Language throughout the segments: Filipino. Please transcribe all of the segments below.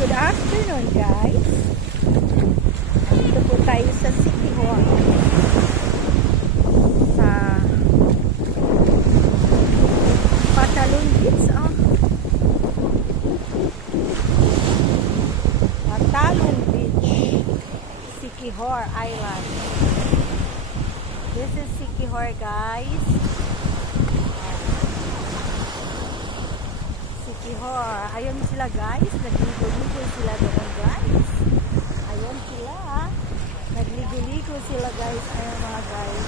Good afternoon, guys. Dito po tayo sa City Hall. Sa Patalon Beach, Patalon Beach, Siquijor Island. This is Siquijor, guys. Siquijor. Ayun sila, guys. Nagligo-ligo sila doon, guys. Ayun sila. Nagligo-ligo sila, guys. Ayun mga guys.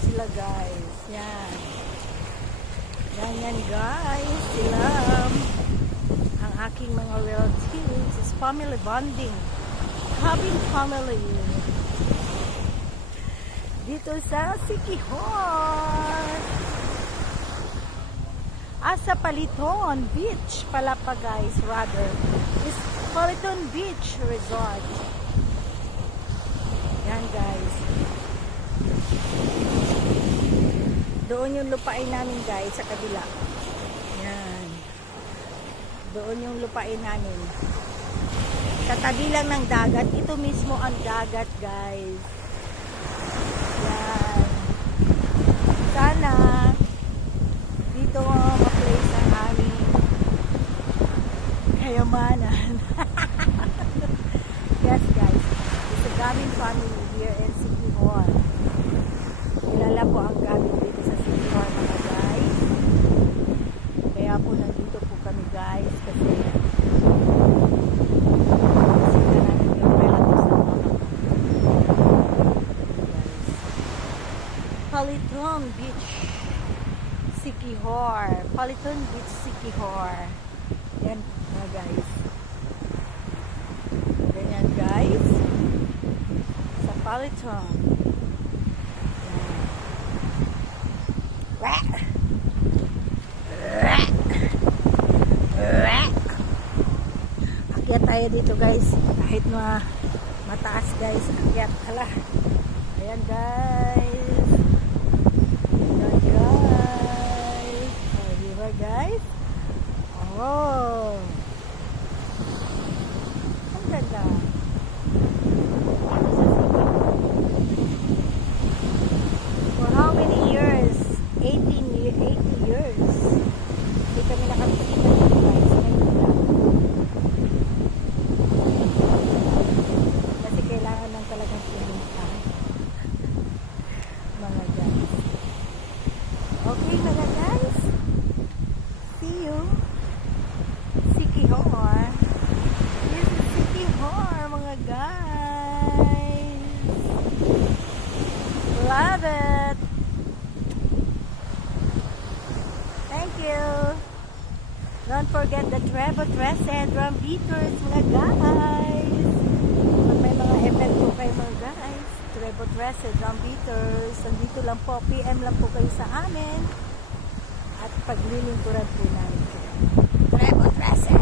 Sila, guys. Yan. Yan, guys. Sila. Ang aking mga relatives is family bonding. Having family. Dito sa Siquijor. Sa Paliton Beach pala pa, guys, rather. Is Paliton Beach Resort. Yan, guys. Doon yung lupain namin, guys, sa kabila. Yan. Doon yung lupain namin. Katabi lang ng dagat. Ito mismo ang dagat, guys. Yan. Sana dito ma-place ang aming kayamanan. Yes, guys. It's a gaming family here in Siquijor. Kilala po ang gaming dito sa Siquijor, mga guys. Kaya po nandito po kami, guys, kasi Paliton Beach, Siquijor. Paliton Beach, Siquijor. Yan mga guys. Ganyan, guys. Sa Paliton. Akyat tayo dito, guys. Kahit mataas, guys. Akyat. Hala. Ayan, guys. Guys, oh, ang ganda. For how many years? 80 years. Hindi kami nakapagkita dito, guys. Kasi kailangan lang talagang pumunta. Mga guys. Okay, mga guys. See you. Siquijor. This is Siquijor, mga guys. Love it. Thank you. Don't forget the Trevo Trece drum beaters, mga guys. Pag may mga event po kayo, mga guys, Trevo Trece drum beaters. Nandito lang po, PM lang po kayo sa amin. At paglilingkuran po namin. Trevo Trece.